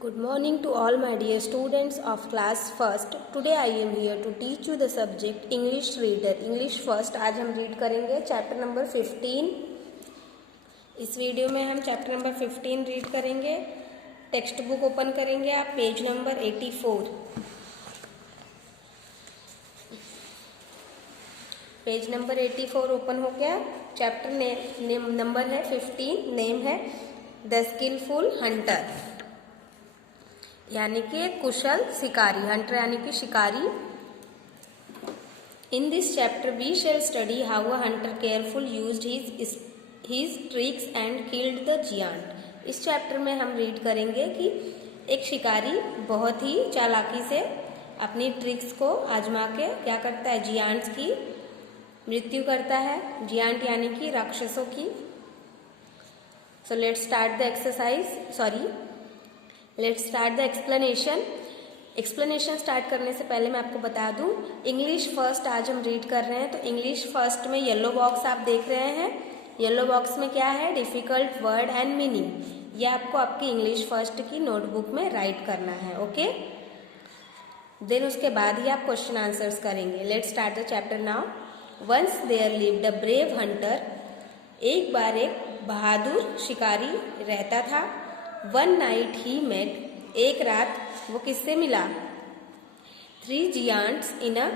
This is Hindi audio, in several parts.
Good morning to all my dear students of class first. Today I am here to teach you the subject English reader. English first आज हम रीड करेंगे चैप्टर नंबर 15. इस वीडियो में हम चैप्टर नंबर 15 रीड करेंगे. टेक्स्ट बुक ओपन करेंगे आप page number 84. Page number 84 open हो गया. चैप्टर नंबर है 15. नेम है द स्किलफुल हंटर, यानी कि एक कुशल शिकारी. हंटर यानी कि शिकारी. In this chapter we shall study how a hunter careful used his tricks and killed the giant. इस चैप्टर में हम रीड करेंगे कि एक शिकारी बहुत ही चालाकी से अपनी ट्रिक्स को आजमा के क्या करता है, जियांट्स की मृत्यु करता है. जियांट यानी कि राक्षसों की. So let's start the exercise. Let's start the explanation. Explanation start करने से पहले मैं आपको बता दूं, इंग्लिश फर्स्ट आज हम रीड कर रहे हैं. तो इंग्लिश फर्स्ट में येलो बॉक्स आप देख रहे हैं. येलो बॉक्स में क्या है, डिफिकल्ट वर्ड एंड मीनिंग. ये आपको आपकी इंग्लिश फर्स्ट की नोटबुक में राइट करना है. ओके, देन उसके बाद ही आप क्वेश्चन आंसर्स करेंगे. Let's start the chapter now. Once there lived a brave hunter. एक बार एक बहादुर शिकारी रहता था. One night he met. एक रात वो किससे मिला, 3 जियांट्स इन अ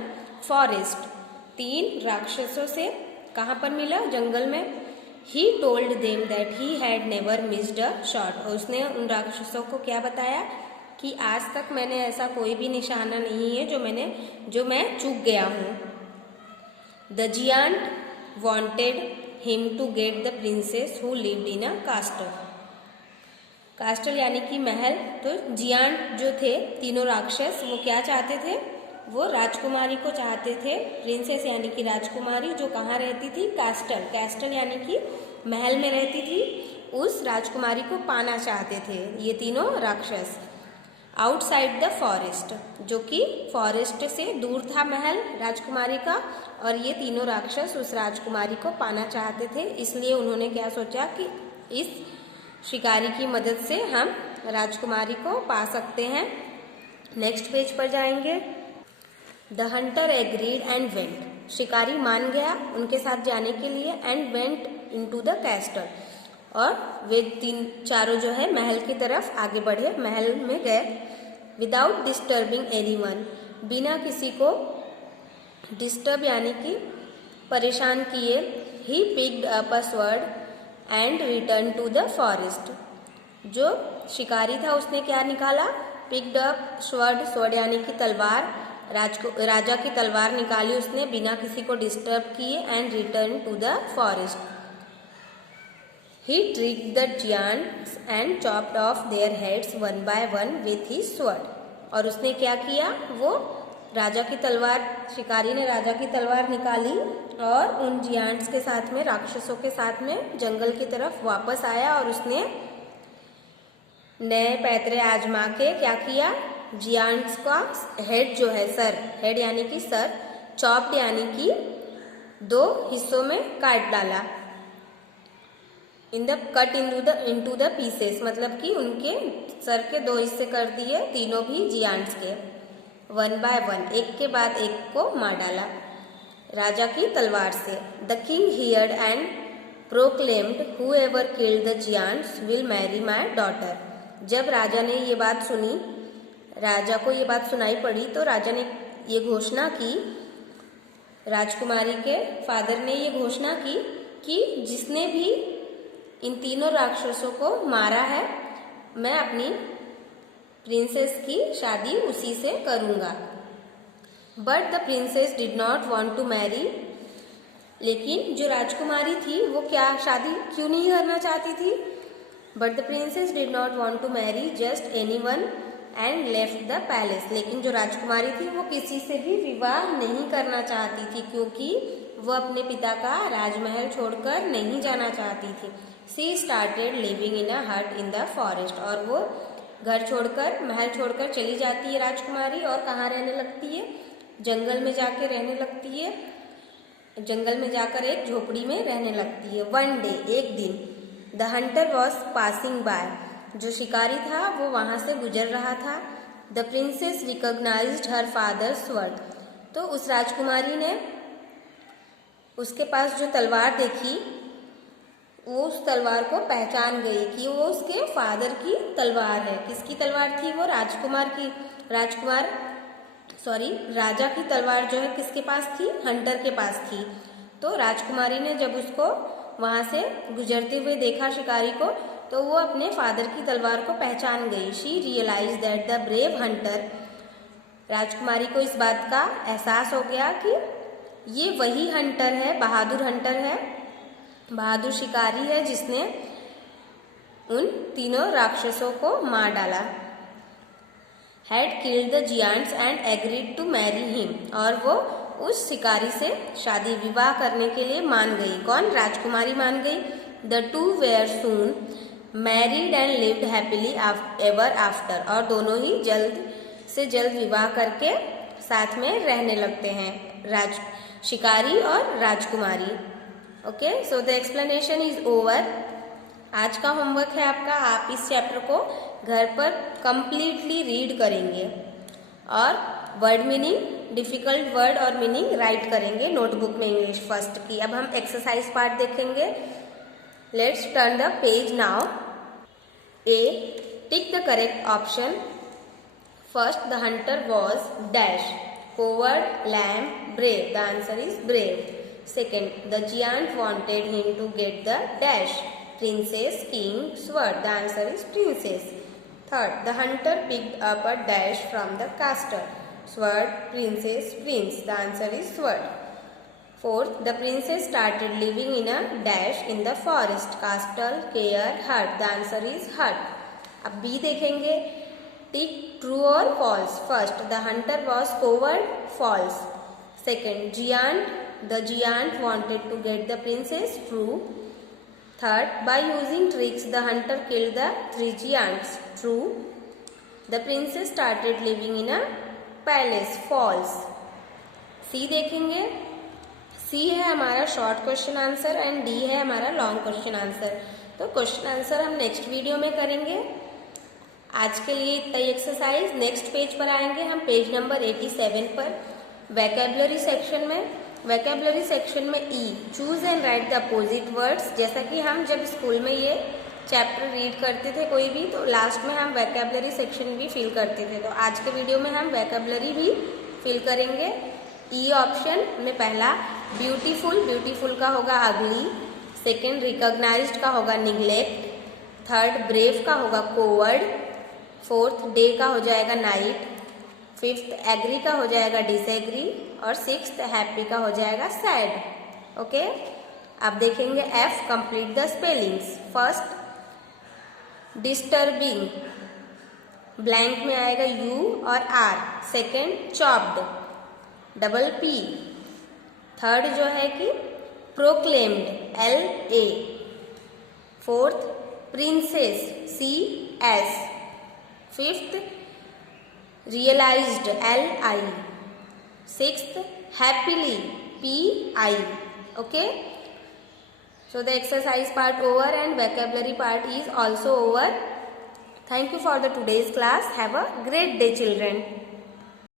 फॉरेस्ट. 3 राक्षसों से. कहाँ पर मिला, जंगल में. He told them that he had never missed a shot. और उसने उन राक्षसों को क्या बताया कि आज तक मैंने ऐसा कोई भी निशाना नहीं है जो मैं चूक गया हूँ. The giant wanted him to get the princess who lived in a castle. Castle यानी कि महल. तो जियांट जो थे, तीनों राक्षस, वो क्या चाहते थे, वो राजकुमारी को चाहते थे. प्रिंसेस यानी कि राजकुमारी, जो कहाँ रहती थी, कास्टल. कास्टल यानी कि महल में रहती थी. उस राजकुमारी को पाना चाहते थे ये तीनों राक्षस. आउटसाइड द फॉरेस्ट, जो कि फॉरेस्ट से दूर था महल राजकुमारी का. और ये तीनों राक्षस उस राजकुमारी को पाना चाहते थे. इसलिए उन्होंने क्या सोचा कि इस शिकारी की मदद से हम राजकुमारी को पा सकते हैं. नेक्स्ट पेज पर जाएंगे. The Hunter agreed and went. शिकारी मान गया उनके साथ जाने के लिए. And went into the castle. और वे चारों जो है महल की तरफ आगे बढ़े, महल में गए. Without disturbing anyone. बिना किसी को डिस्टर्ब यानी कि परेशान किए. He picked up a sword and return to the forest. जो शिकारी था उसने क्या निकाला, पिक्ड अप स्वॉर्ड. स्वॉर्ड यानी कि तलवार. राजा की तलवार निकाली उसने बिना किसी को डिस्टर्ब किए. And return to the forest. He tricked the giants and chopped off their heads one by one with his sword. और उसने क्या किया, वो राजा की तलवार, शिकारी ने राजा की तलवार निकाली और उन जियांट्स के साथ में, राक्षसों के साथ में जंगल की तरफ वापस आया. और उसने नए पैतरे आजमा के क्या किया, जियांट्स का हेड जो है, सर, हेड यानी कि सर, चॉप्ड यानी कि 2 हिस्सों में काट डाला. कट इनटू द पीसेस, मतलब कि उनके सर के 2 हिस्से कर दिए, तीनों भी जियांट्स के. वन बाय वन, एक के बाद एक को मार डाला राजा की तलवार से. The king heard and proclaimed whoever killed the giants will marry my daughter. जब राजा ने ये बात सुनी, राजा को ये बात सुनाई पड़ी, तो राजा ने ये घोषणा की, राजकुमारी के फादर ने ये घोषणा की कि जिसने भी इन तीनों राक्षसों को मारा है, मैं अपनी प्रिंसेस की शादी उसी से करूंगा. But the princess did not want to marry. लेकिन जो राजकुमारी थी वो क्या शादी क्यों नहीं करना चाहती थी. But the princess did not want to marry just anyone and left the palace. लेकिन जो राजकुमारी थी वो किसी से भी विवाह नहीं करना चाहती थी, क्योंकि वो अपने पिता का राजमहल छोड़कर नहीं जाना चाहती थी. सी स्टार्टेड लिविंग इन अ हट इन द फॉरेस्ट. और वो घर छोड़कर, महल छोड़कर चली जाती है राजकुमारी. और कहाँ रहने लगती है, जंगल में जाके रहने लगती है. जंगल में जाकर एक झोपड़ी में रहने लगती है. वन डे, एक दिन, the hunter was passing by. जो शिकारी था वो वहां से गुजर रहा था। The princess recognised her father sword. तो उस राजकुमारी ने उसके पास जो तलवार देखी वो उस तलवार को पहचान गई कि वो उसके फादर की तलवार है। किसकी तलवार थी वो? राजा की तलवार जो है किसके पास थी? हंटर के पास थी। तो राजकुमारी ने जब उसको वहां से गुजरते हुए देखा शिकारी को, तो वो अपने फादर की तलवार को पहचान गई। She realise that the brave hunter. राजकुमारी को इस बात का एहसास हो गया कि ये वही हंटर है, बहादुर हंटर है, बहादुर शिकारी है जिसने उन तीनों राक्षसों को मार डाला। Had killed the giants and agreed to marry him। और वो उस शिकारी से शादी विवाह करने के लिए मान गई। कौन? राजकुमारी मान गई। The two were soon married and lived happily ever after। और दोनों ही जल्द से जल्द विवाह करके साथ में रहने लगते हैं, शिकारी और राजकुमारी। Okay, so the explanation is over. आज का होमवर्क है आपका, आप इस चैप्टर को घर पर कंप्लीटली रीड करेंगे और वर्ड मीनिंग, डिफिकल्ट वर्ड और मीनिंग राइट करेंगे नोटबुक में इंग्लिश फर्स्ट की। अब हम एक्सरसाइज पार्ट देखेंगे। Let's turn the page now. A, tick the correct option. First, the hunter was dash, coward, lame, brave. The answer is brave. Second, the giant wanted him to get the dash, princess, king, sword. The answer is princess. Third, the hunter picked up a dash from the castle. Sword, princess, prince. The answer is sword. Fourth, the princess started living in a dash in the forest. Castle, care, hut. The answer is hut. अब B देखेंगे। Tick true or false. First, the hunter was coward. False. Second, the giant wanted to get the princess. True. Third, by using tricks the hunter killed the 3 giants. True. The princess started living in a palace. False. C देखेंगे। C है हमारा short question answer and D है हमारा लॉन्ग क्वेश्चन आंसर। तो क्वेश्चन आंसर हम नेक्स्ट वीडियो में करेंगे। आज के लिए इतना ही एक्सरसाइज। नेक्स्ट पेज पर आएंगे हम, पेज नंबर 87 पर। वैकेबलरी सेक्शन में E, choose and write the opposite words. जैसा कि हम जब स्कूल में ये चैप्टर रीड करते थे कोई भी, तो लास्ट में हम वैकेबलरी सेक्शन भी फिल करते थे। तो आज के वीडियो में हम वैकेबलरी भी फिल करेंगे। ई ऑप्शन में पहला ब्यूटीफुल का होगा अगली। सेकेंड, रिकॉग्नाइज्ड का होगा निग्लेक्ट। थर्ड, ब्रेव का होगा कोवर्ड। फोर्थ, डे का हो जाएगा नाइट। फिफ्थ, एग्री का हो जाएगा डिसएग्री। और सिक्स्थ, हैप्पी का हो जाएगा सैड। ओके, अब देखेंगे F, complete the spellings. First, disturbing, blank में आएगा यू और R. Second, chopped, double P. Third जो है कि proclaimed, LA। Fourth, princess, CS। Fifth, realized, LI। Sixth, happily, PI। Okay, so the exercise part over and vocabulary part is also over. Thank you for the today's class. Have a great day, children.